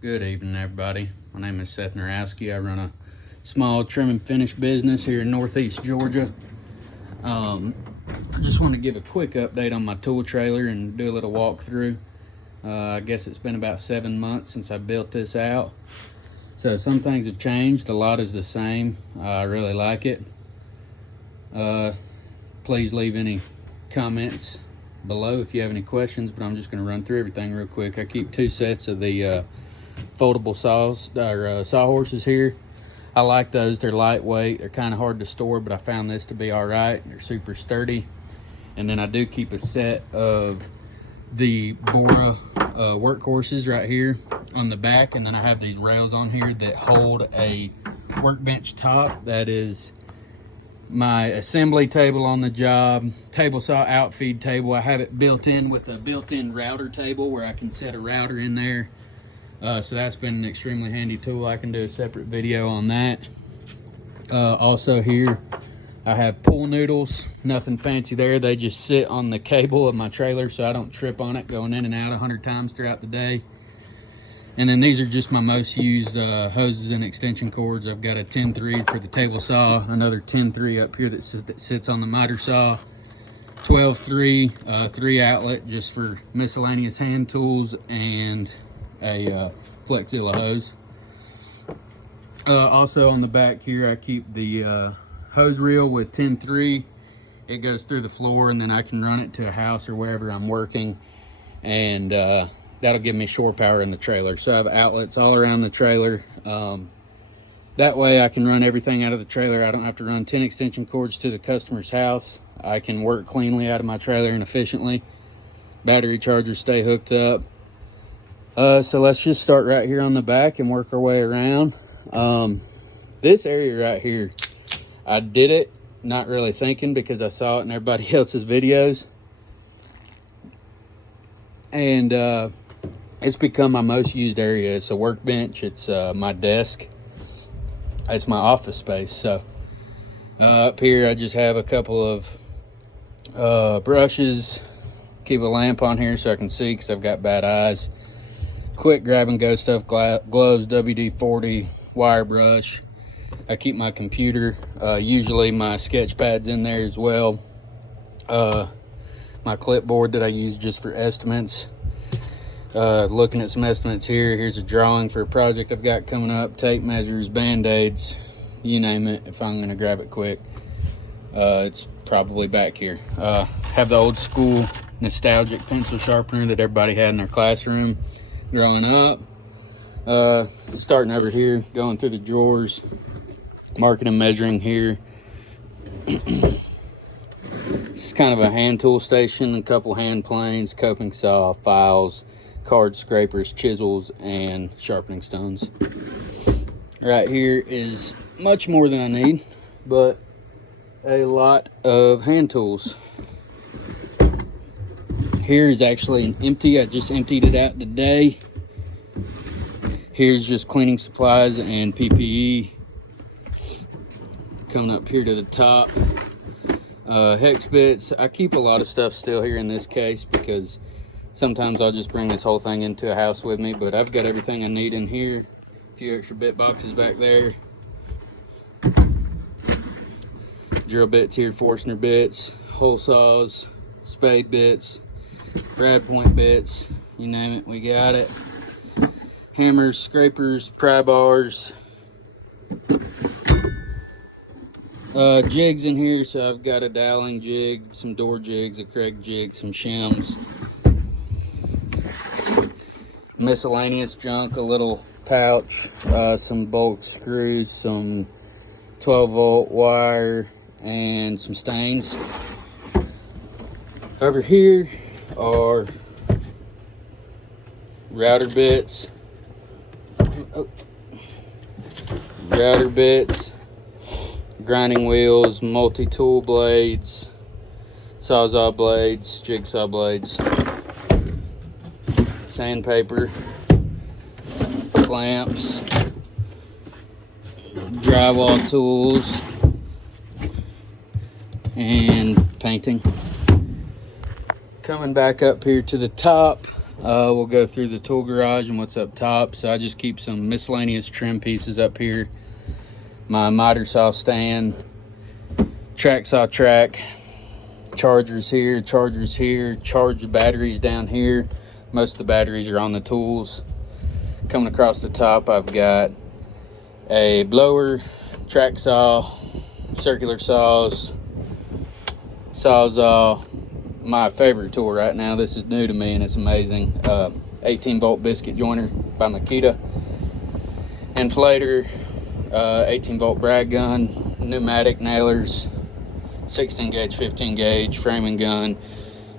Good evening, everybody. My name is Seth Narowski. I run a small trim and finish business here in Northeast Georgia. I just want to give a quick update on my tool trailer and do a little walkthrough. I guess it's been about 7 months since I built this out. So some things have changed. A lot is the same. I really like it. Please leave any comments below if you have any questions, but I'm just going to run through everything real quick. I keep 2 sets of the foldable saws or sawhorses here. I like those. They're lightweight. They're kind of hard to store, but I found this to be all right. They're super sturdy. And then I do keep a set of the Bora workhorses right here on the back, and then I have these rails on here that hold a workbench top. That is my assembly table on the job, table saw outfeed table. I have it built in with a built-in router table where I can set a router in there. So that's been an extremely handy tool. I can do a separate video on that. Also here, I have pool noodles. Nothing fancy there. They just sit on the cable of my trailer so I don't trip on it going in and out 100 times throughout the day. And then these are just my most used hoses and extension cords. I've got a 10-3 for the table saw, another 10-3 up here that sits on the miter saw, 12-3, 3 outlet just for miscellaneous hand tools, and a Flexzilla hose. Also on the back here, I keep the hose reel with 10-3. It goes through the floor, and then I can run it to a house or wherever I'm working, and that'll give me shore power in the trailer. So I have outlets all around the trailer. That way I can run everything out of the trailer. I don't have to run 10 extension cords to the customer's house. I can work cleanly out of my trailer and efficiently. Battery chargers stay hooked up. So let's just start right here on the back and work our way around. This area right here, I did it not really thinking because I saw it in everybody else's videos. And it's become my most used area. It's a workbench. It's my desk. It's my office space. So up here I just have a couple of brushes. Keep a lamp on here so I can see because I've got bad eyes. Quick grab and go stuff, gloves, WD-40, wire brush. I keep my computer, usually my sketch pads in there as well. My clipboard that I use just for estimates. Looking at some estimates here. Here's a drawing for a project I've got coming up. Tape measures, band-aids, you name it. If I'm going to grab it quick, it's probably back here. Have the old school nostalgic pencil sharpener that everybody had in their classroom growing up. Starting over here, going through the drawers, marking and measuring here. It's kind of a hand tool station, a couple hand planes, coping saw, files, card scrapers, chisels, and sharpening stones. Right here is much more than I need, but a lot of hand tools. Here is actually an empty. I just emptied it out today. Here's just cleaning supplies and PPE. Coming up here to the top. Hex bits. I keep a lot of stuff still here in this case because sometimes I'll just bring this whole thing into a house with me, but I've got everything I need in here. A few extra bit boxes back there. Drill bits here, Forstner bits, hole saws, spade bits, brad point bits, you name it, we got it. Hammers, scrapers, pry bars. Jigs in here, so I've got a Dowling jig, some door jigs, a Craig jig, some shims. Miscellaneous junk, a little pouch, some bolt screws, some 12-volt wire, and some stains. Over here are router bits, grinding wheels, multi-tool blades, sawzall blades, jigsaw blades, sandpaper, clamps, drywall tools, and painting. Coming back up here to the top, We'll go through the tool garage and what's up top. So I just keep some miscellaneous trim pieces up here. My miter saw stand, track saw track, chargers here, charge batteries down here. Most of the batteries are on the tools. Coming across the top, I've got a blower, track saw, circular saws, sawzall. My favorite tool right now, this is new to me and it's amazing, 18 volt biscuit joiner by Makita, inflator, 18 volt brad gun, pneumatic nailers, 16 gauge, 15 gauge framing gun,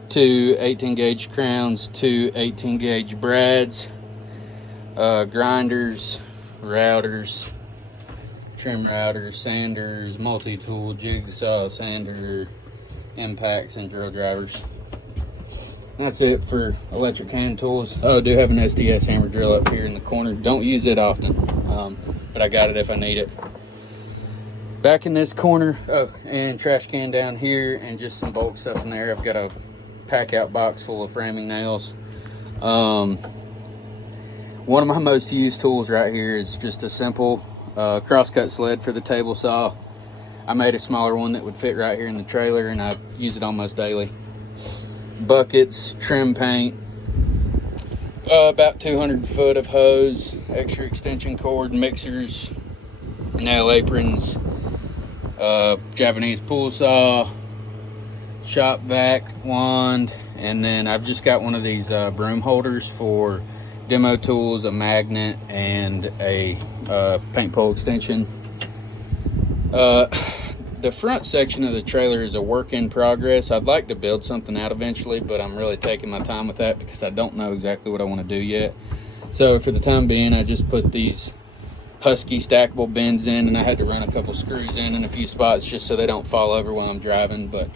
2 18 gauge crowns, 2 18 gauge brads, grinders, routers, trim routers, sanders, multi-tool, jigsaw, sander, impacts, and drill drivers. That's it for electric hand tools. Oh, I do have an SDS hammer drill up here in the corner. Don't use it often, but I got it if I need it. Back in this corner, oh, and trash can down here, and just some bulk stuff in there. I've got a pack out box full of framing nails. One of my most used tools right here is just a simple crosscut sled for the table saw. I made a smaller one that would fit right here in the trailer, and I use it almost daily. Buckets, trim paint, about 200 foot of hose, extra extension cord, mixers, nail aprons, Japanese pool saw, shop vac wand, and then I've just got one of these broom holders for demo tools, a magnet, and a paint pole extension. The front section of the trailer is a work in progress. I'd like to build something out eventually, but I'm really taking my time with that because I don't know exactly what I want to do yet. So for the time being, I just put these Husky stackable bins in, and I had to run a couple screws in a few spots just so they don't fall over while I'm driving, but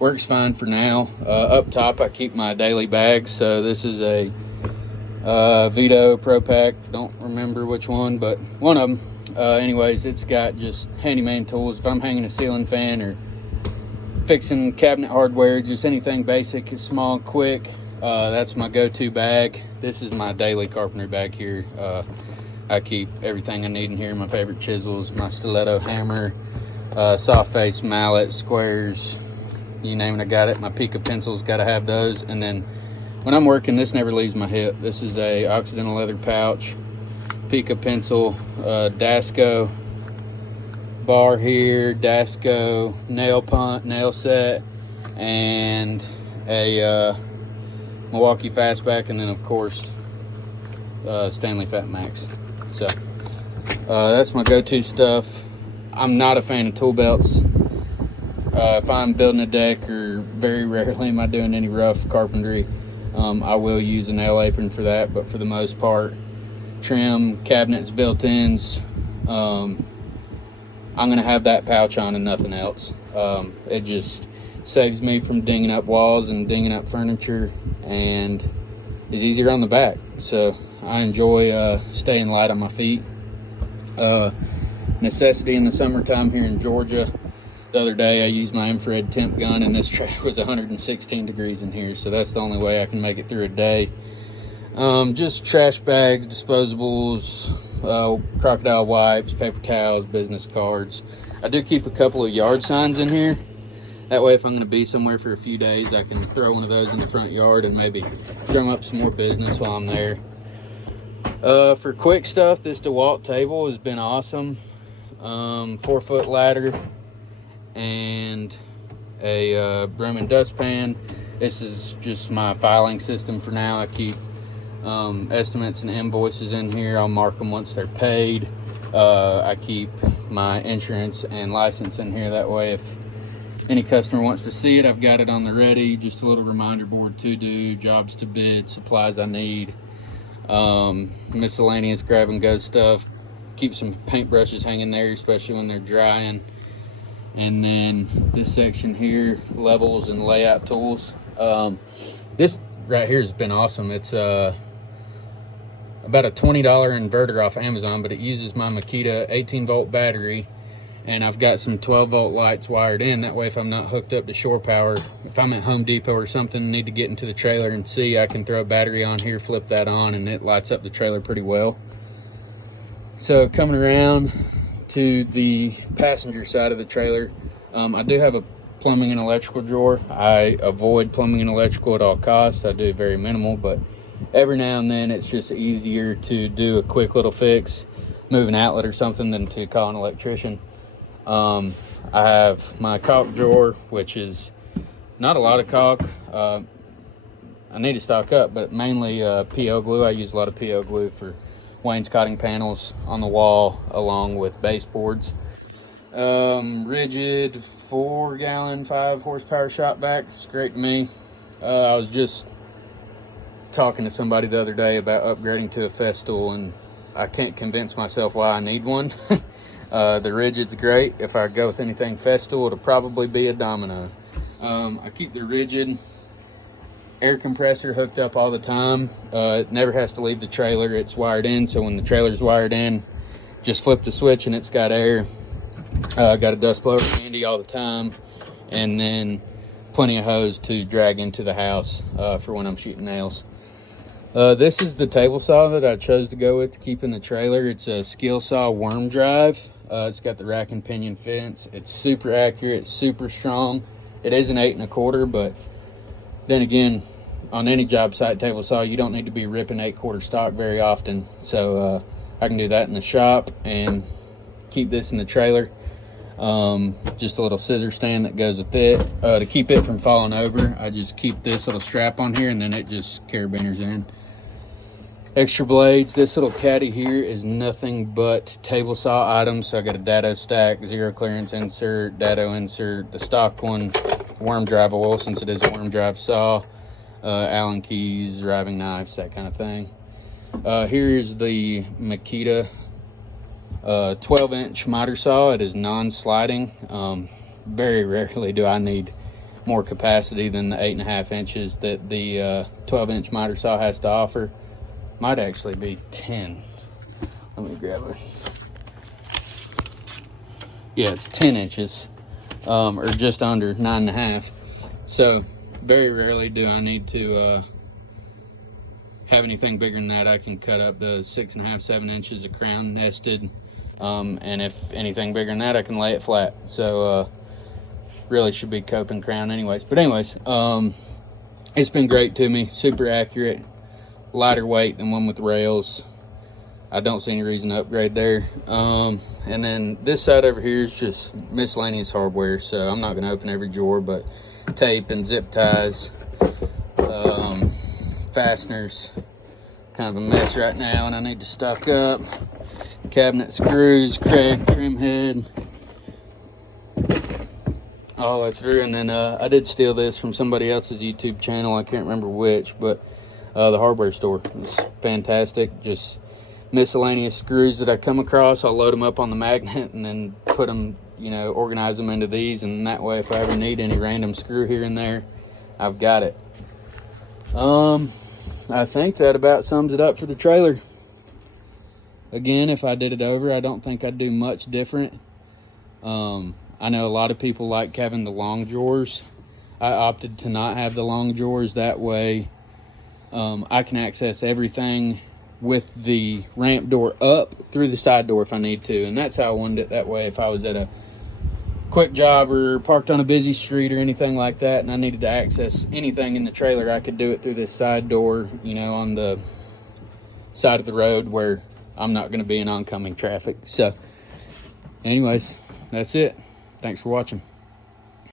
works fine for now. Up top, I keep my daily bags. So this is a Vito Pro Pack. Don't remember which one, but one of them. Anyways, it's got just handyman tools. If I'm hanging a ceiling fan or fixing cabinet hardware, just anything basic, small, quick, that's my go-to bag. This is my daily carpenter bag here. I keep everything I need in here. My favorite chisels, my stiletto hammer, soft face mallet, squares, you name it, I got it. My Pica pencils, gotta have those. And then when I'm working, this never leaves my hip. This is a Occidental leather pouch, Pica pencil, Dasco bar here, Dasco nail punt, nail set, and a Milwaukee Fastback, and then of course Stanley Fat Max. So that's my go-to stuff. I'm not a fan of tool belts. If I'm building a deck, or very rarely am I doing any rough carpentry, I will use a nail apron for that, but for the most part, trim, cabinets, built-ins, I'm gonna have that pouch on and nothing else. It just saves me from dinging up walls and dinging up furniture, and is easier on the back. So I enjoy staying light on my feet. Necessity in the summertime here in Georgia. The other day I used my infrared temp gun, and this track was 116 degrees in here, so that's the only way I can make it through a day. Just trash bags, disposables, crocodile wipes, paper towels, business cards. I do keep a couple of yard signs in here. That way, if I'm going to be somewhere for a few days, I can throw one of those in the front yard and maybe drum up some more business while I'm there. For quick stuff, this DeWalt table has been awesome. 4-foot ladder and a broom and dustpan. This is just my filing system for now. I keep estimates and invoices in here. I'll mark them once they're paid. I keep my insurance and license in here. That way, if any customer wants to see it, I've got it on the ready. Just a little reminder board to do, jobs to bid, supplies I need, miscellaneous grab and go stuff. Keep some paintbrushes hanging there, especially when they're drying. And then this section here, levels and layout tools. This right here has been awesome. It's about a $20 inverter off Amazon, but it uses my Makita 18 volt battery, and I've got some 12-volt lights wired in. That way, if I'm not hooked up to shore power, if I'm at Home Depot or something, need to get into the trailer and see, I can throw a battery on here, flip that on, and it lights up the trailer pretty well. So coming around to the passenger side of the trailer, I do have a plumbing and electrical drawer. I avoid plumbing and electrical at all costs. I do very minimal, but every now and then it's just easier to do a quick little fix, move an outlet or something, than to call an electrician. I have my caulk drawer, which is not a lot of caulk. I need to stock up, but mainly PL glue. I use a lot of PL glue for wainscoting panels on the wall, along with baseboards. Rigid 4-gallon 5 horsepower shop vac. It's great to me. I was just talking to somebody the other day about upgrading to a Festool, and I can't convince myself why I need one. The Rigid's great. If I go with anything Festool, it'll probably be a Domino. I keep the Rigid air compressor hooked up all the time. It never has to leave the trailer. It's wired in, so when the trailer's wired in, just flip the switch and it's got air. Got a dust blower handy all the time, and then plenty of hose to drag into the house for when I'm shooting nails. This is the table saw that I chose to go with to keep in the trailer. It's a Skilsaw worm drive. It's got the rack and pinion fence. It's super accurate, super strong. It is an 8 1/4, but then again, on any job site table saw, you don't need to be ripping 8 1/4 stock very often. So I can do that in the shop and keep this in the trailer. Just a little scissor stand that goes with it. To keep it from falling over, I just keep this little strap on here, and then it just carabiners in. Extra blades. This little caddy here is nothing but table saw items. So I got a dado stack, zero clearance insert, dado insert, the stock one, worm drive oil since it is a worm drive saw, Allen keys, riving knives, that kind of thing. Here is the Makita 12-inch miter saw. It is non-sliding. Very rarely do I need more capacity than the 8 1/2 inches that the 12-inch miter saw has to offer. Might actually be 10. Let me grab it. Yeah, it's 10 inches, or just under 9 1/2. So very rarely do I need to have anything bigger than that. I can cut up to 6 1/2, 7 inches of crown nested. And if anything bigger than that, I can lay it flat. So really should be coping crown anyways. But anyways, it's been great to me. Super accurate, lighter weight than one with rails. I don't see any reason to upgrade there. And then this side over here is just miscellaneous hardware. So I'm not going to open every drawer, but tape and zip ties, fasteners. Kind of a mess right now, and I need to stock up. Cabinet screws, crack, trim head, all the way through. And then I did steal this from somebody else's YouTube channel. I can't remember which, but the hardware store. It's fantastic. Just miscellaneous screws that I come across. I'll load them up on the magnet and then put them, organize them into these, and that way if I ever need any random screw here and there, I've got it. I think that about sums it up for the trailer. Again, if I did it over, I don't think I'd do much different. I know a lot of people like having the long drawers. I opted to not have the long drawers. That way I can access everything with the ramp door up through the side door if I need to. And that's how I wanted it. That way if I was at a quick job or parked on a busy street or anything like that, and I needed to access anything in the trailer, I could do it through this side door, on the side of the road where I'm not going to be in oncoming traffic. So anyways, that's it. Thanks for watching.